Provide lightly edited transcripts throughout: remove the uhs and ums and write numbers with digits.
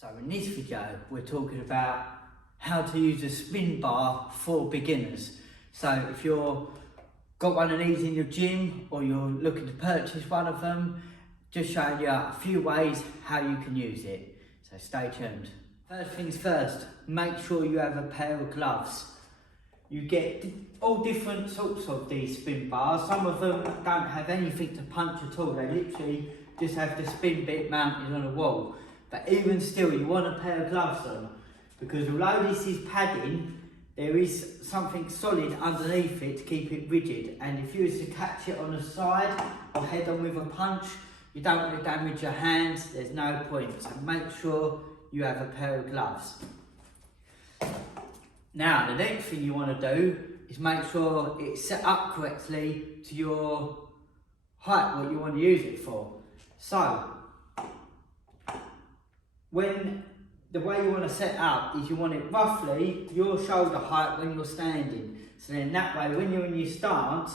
So in this video we're talking about how to use a spin bar for beginners. So if you've got one of these in your gym or you're looking to purchase one of them, just showing you a few ways how you can use it. So stay tuned. First things first, make sure you have a pair of gloves. You get all different sorts of these spin bars. Some of them don't have anything to punch at all. They literally just have the spin bit mounted on a wall. But even still, you want a pair of gloves on, because although this is padding, there is something solid underneath it to keep it rigid. And if you was to catch it on the side or head on with a punch, you don't want to damage your hands. There's no point. So make sure you have a pair of gloves. Now, the next thing you want to do is make sure it's set up correctly to your height, what you want to use it for. So, the way you want to set up is you want it roughly your shoulder height when you're standing. So then that way, when you're in your stance,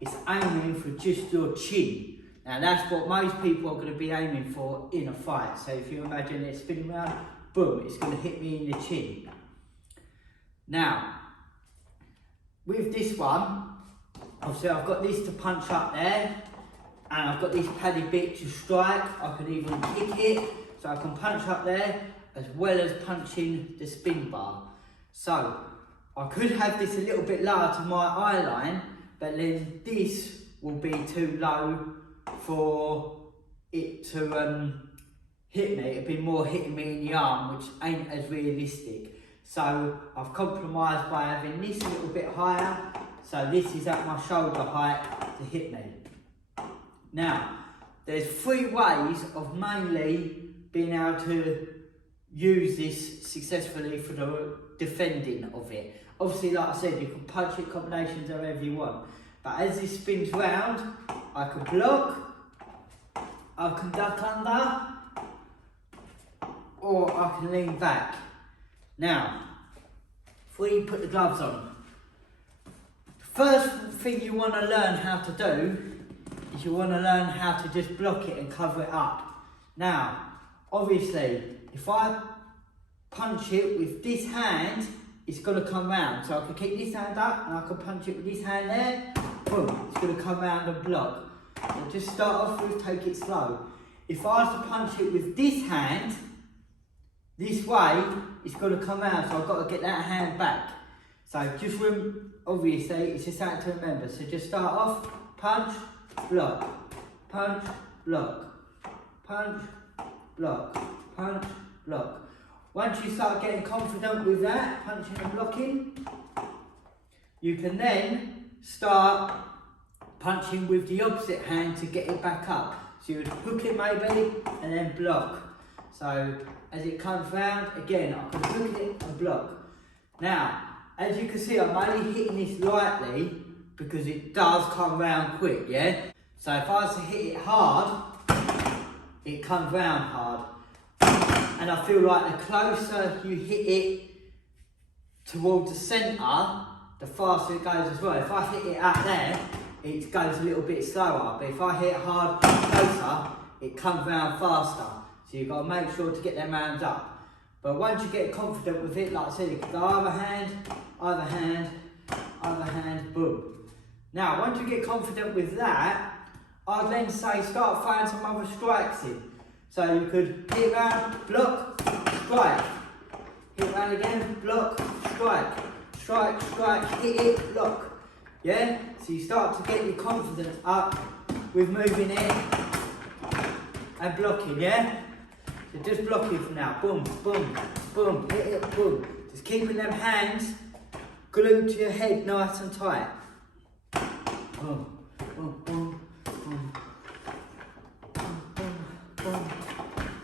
it's aiming for just your chin. Now that's what most people are going to be aiming for in a fight. So if you imagine it spinning around, boom, it's going to hit me in the chin. Now, with this one, obviously I've got this to punch up there, and I've got this padded bit to strike. I can even kick it, so I can punch up there as well as punching the spin bar. So I could have this a little bit lower to my eye line, but then this will be too low for it to hit me. It'd be more hitting me in the arm, which ain't as realistic. So I've compromised by having this a little bit higher, so this is at my shoulder height to hit me. Now, there's three ways of mainly being able to use this successfully for the defending of it. Obviously, like I said, you can punch it combinations however you want, but as this spins round, I can block, I can duck under, or I can lean back. Now, before you put the gloves on, the first thing you want to learn how to do is you want to learn how to just block it and cover it up. Now, obviously, if I punch it with this hand, it's going to come round. So I can keep this hand up and I can punch it with this hand there, boom, it's going to come round and block. So just start off with, take it slow. If I was to punch it with this hand, this way, it's got to come out, so I've got to get that hand back. So just obviously, it's just something to remember. So just start off, punch, block, punch, block, punch, block, punch, block. Once you start getting confident with that, punching and blocking, you can then start punching with the opposite hand to get it back up. So you would hook it maybe, and then block. So as it comes round, again, I can hook it and block. Now, as you can see, I'm only hitting this lightly because it does come round quick, yeah? So if I was to hit it hard, it comes round hard. And I feel like the closer you hit it towards the centre, the faster it goes as well. If I hit it out there, it goes a little bit slower. But if I hit it hard closer, it comes round faster. So you've got to make sure to get them hands up. But once you get confident with it, like I said, you can go other hand, other hand, other hand, boom. Now, once you get confident with that, I'd then say start throwing some other strikes in. So you could hit round, block, strike. Hit round again, block, strike. Strike, strike, hit it, block. Yeah? So you start to get your confidence up with moving it and blocking, yeah? So just blocking for now. Boom, boom, boom, hit it, boom. Just keeping them hands glued to your head nice and tight. Boom, boom, boom, boom. Boom, boom, boom.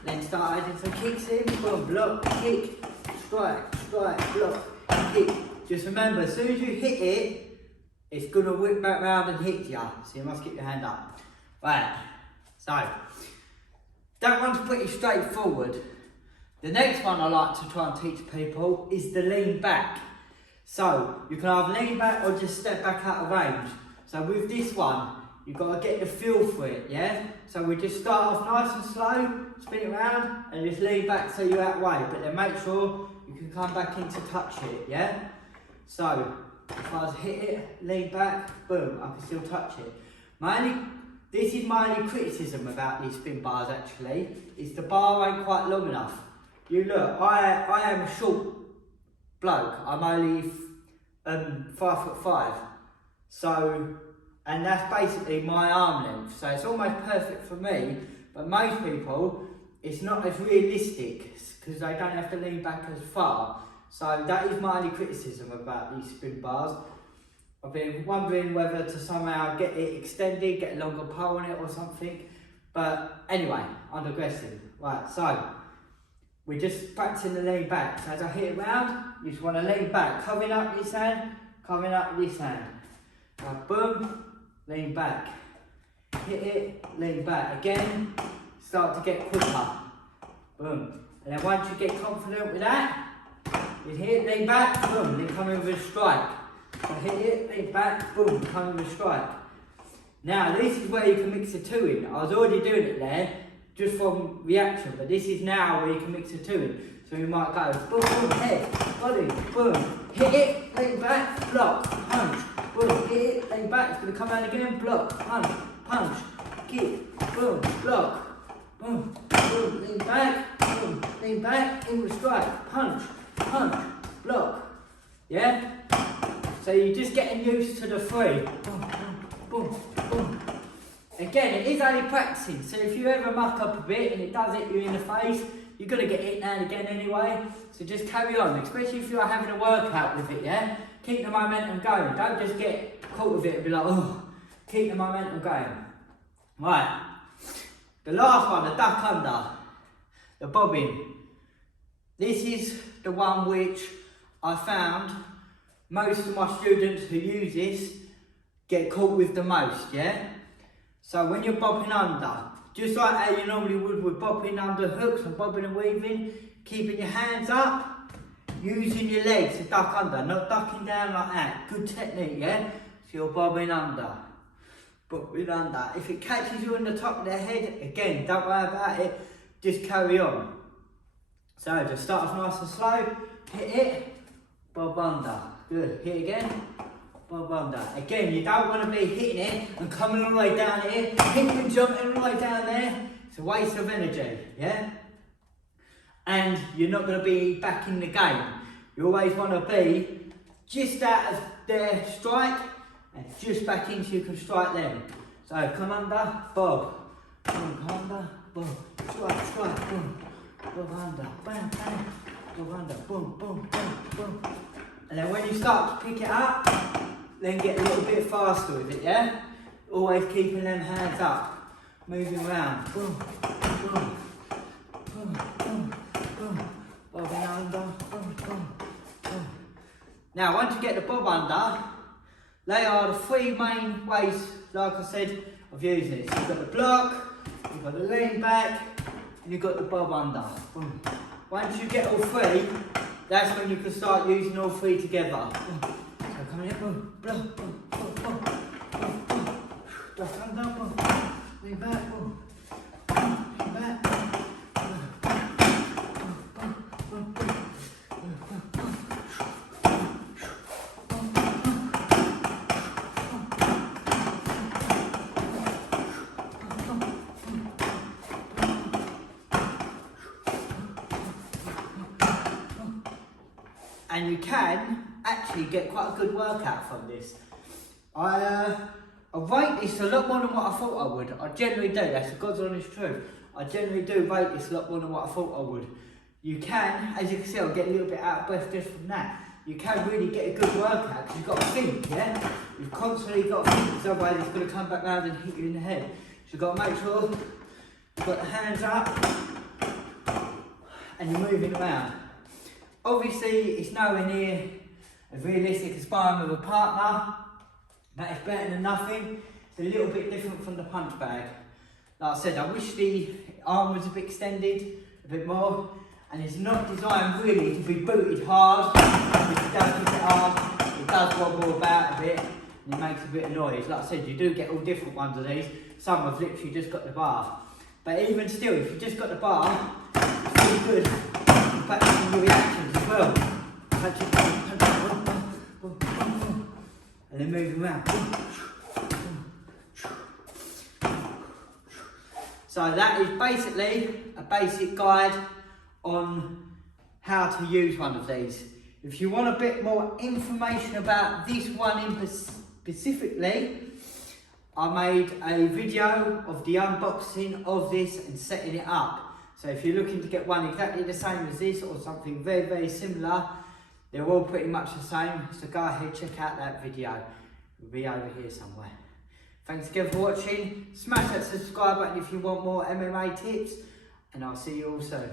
Then start adding some kicks in. Boom, block, kick, strike, strike, block, kick. Just remember, as soon as you hit it, it's going to whip back round and hit you. So you must keep your hand up. Right, so that one's pretty straightforward. The next one I like to try and teach people is the lean back. So you can either lean back or just step back out of range. So with this one, you've got to get the feel for it, yeah? So we just start off nice and slow, spin it around, and just lean back so you're out of the way, but then make sure you can come back in to touch it, yeah? So, if I was hit it, lean back, boom, I can still touch it. This is my only criticism about these spin bars actually, is the bar ain't quite long enough. You look, I am a short bloke, I'm only 5'5", so, and that's basically my arm length, so it's almost perfect for me, but most people, it's not as realistic, because they don't have to lean back as far. So that is my only criticism about these spin bars. I've been wondering whether to somehow get it extended, get a longer pole on it or something. But anyway, I'm digressing. Right, so we're just practicing the lean back. So as I hit it round, you just want to lean back, coming up this hand, coming up this hand. Now boom, lean back. Hit it, lean back. Again, start to get quicker. Boom. And then once you get confident with that, you hit it, lean back, boom, then come in with a strike. So hit it, lean back, boom, come in with a strike. Now this is where you can mix the two in. I was already doing it there, just from reaction, but this is now where you can mix the two in. So you might go, boom, boom, head, body, boom, hit it, lean back, block, punch, boom, hit it, lean back, it's going to come out again, block, punch, punch, kick, boom, block, boom, boom, lean back, in with strike, punch, punch, block, yeah? So you're just getting used to the three. Boom, boom, boom, boom. Again, it is only practicing, so if you ever muck up a bit and it does hit you in the face, you're going to get hit now and again anyway, so just carry on, especially if you're having a workout with it, yeah? Keep the momentum going, don't just get caught with it and be like, oh, keep the momentum going. Right, the last one, the duck under, the bobbing. This is the one which I found most of my students who use this get caught with the most, yeah? So when you're bobbing under, just like how you normally would with bobbing under hooks and bobbing and weaving, keeping your hands up, using your legs to duck under, not ducking down like that. Good technique, yeah? So you're bobbing under, bobbing under. If it catches you on the top of the head, again, don't worry about it, just carry on. So just start off nice and slow, hit it, bob under. Good, hit again, bob under. Again, you don't want to be hitting it and coming all the way down here, hitting and jumping all the way down there. It's a waste of energy, yeah? And you're not going to be back in the game. You always want to be just out of their strike and just back in so you can strike them. So come under, bob, come under, bob, strike, strike, boom. Bob under, bam, bam, bob under, boom, boom, boom, boom. And then when you start to pick it up, then get a little bit faster with it, yeah? Always keeping them hands up, moving around, boom, boom, boom, boom, boom, bobbing under, boom, boom, boom. Now, once you get the bob under, they are the three main ways, like I said, of using it. So you've got the block, you've got the lean back, and you've got the bob under. Boom. Once you get all three, that's when you can start using all three together. Boom. So come in, boom, boom, boom, boom, boom, boom, boom. Duck under, boom, lean back, boom, lean back, boom, boom, boom, boom, boom. And you can actually get quite a good workout from this. I rate this a lot more than what I thought I would. I generally do, that's the God's honest truth. I generally do rate this a lot more than what I thought I would. You can, as you can see, I'll get a little bit out of breath just from that. You can really get a good workout because you've got to think, yeah? You've constantly got to think, because otherwise it's going to come back round and hit you in the head. So you've got to make sure you've got the hands up and you're moving around. Obviously, it's nowhere near as realistic as sparring with a partner. That is better than nothing. It's a little bit different from the punch bag. Like I said, I wish the arm was a bit extended, a bit more, and it's not designed really to be booted hard. If you don't hit it hard, it does wobble about a bit, and it makes a bit of noise. Like I said, you do get all different ones of these. Some have literally just got the bar. But even still, if you've just got the bar, it's really good to practice your reactions as well. And then move around. So that is basically a basic guide on how to use one of these. If you want a bit more information about this one specifically, I made a video of the unboxing of this and setting it up. So if you're looking to get one exactly the same as this or something very, very similar, they're all pretty much the same. So go ahead, check out that video. It'll be over here somewhere. Thanks again for watching. Smash that subscribe button if you want more MMA tips, and I'll see you all soon.